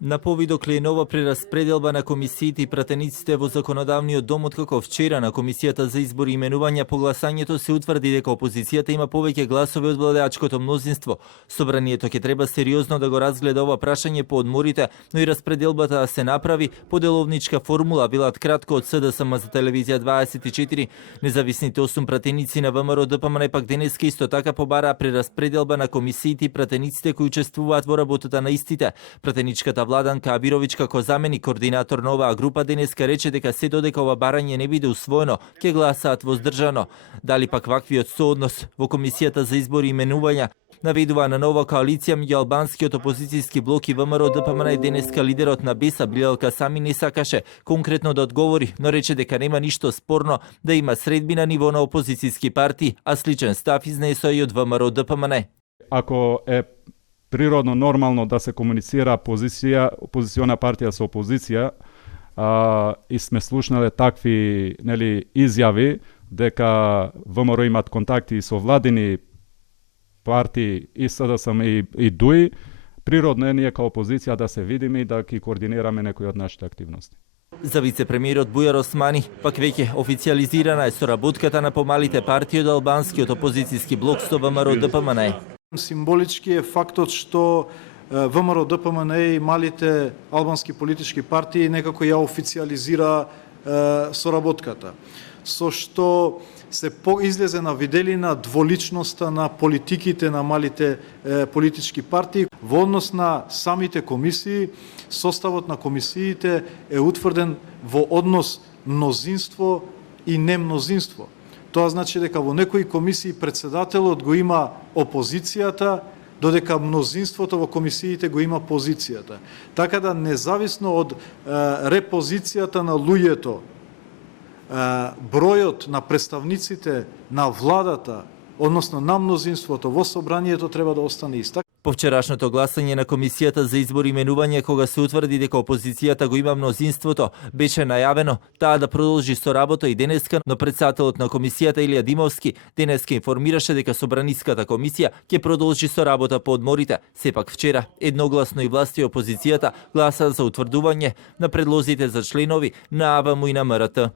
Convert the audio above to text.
На повидок ли е нова прераспределба на комисиите и пратениците во законодавниот дом, откако вчера на Комисијата за избори и именувања по гласањето се утврди дека опозицијата има повеќе гласови од владеачкото мнозинство. Собранието ќе треба сериозно да го разгледа ова прашање по одморите, но и распределбата да се направи по деловничка формула, велат кратко од СДСМ за телевизија 24. Независните 8 пратеници на ВМРО ДПМН пак денеска исто така побараа прераспределба на комисиите и пратениците кои учествуваат во работата на истите. Пратеничката Владанка Абировиќ како заменик координатор на оваа група денеска рече дека се додека ова барање не биде усвоено, ќе гласаат воздржано. Дали пак ваквиот сооднос во Комисијата за избори и именувања наведува на нова коалиција меѓу албанскиот опозицијски блок и ВМРО ДПМН денеска лидерот на БЕСА Билал Касами не сакаше конкретно да одговори, но рече дека нема ништо спорно да има средби на ниво на опозицијски партии, а сличен став изнесоа и од ВМРО ДПМН. Ако е природно, нормално да се комуницира опозициона партија со опозиција, и сме слушнале такви изјави дека ВМРО имат контакти со владини партии и СДСМ и ДУИ, природно е ние као опозиција да се видиме и да ги координираме некои од нашите активности. За вице-премиерот Бујар Османи, пак веќе официјализирана е соработката на помалите партии од албанскиот опозицијски блок со ВМРО ДПМН. Символички е фактот што ВМРО ДПМН и малите албански политички партии некако ја официјализира соработката, со што се излезе на виделина дволичноста на политиките на малите политички партии. Во однос на самите комисии, составот на комисиите е утврден во однос мнозинство и немнозинство. Тоа значи дека во некои комисии председателот го има опозицијата, додека мнозинството во комисиите го има позицијата. Така да независно од репозицијата на луѓето, бројот на представниците на владата, односно на мнозинството во собранието треба да остане ист. По вчерашното гласање на Комисијата за избори и именување, кога се утврди дека опозицијата го има мнозинството, беше најавено таа да продолжи со работа и денеска, но председателот на Комисијата Илија Димовски денеска информираше дека Собраниската комисија ќе продолжи со работа по одморите. Сепак вчера едногласно и власти опозицијата гласа за утврдување на предлозите за членови на АВМ и на МРТ.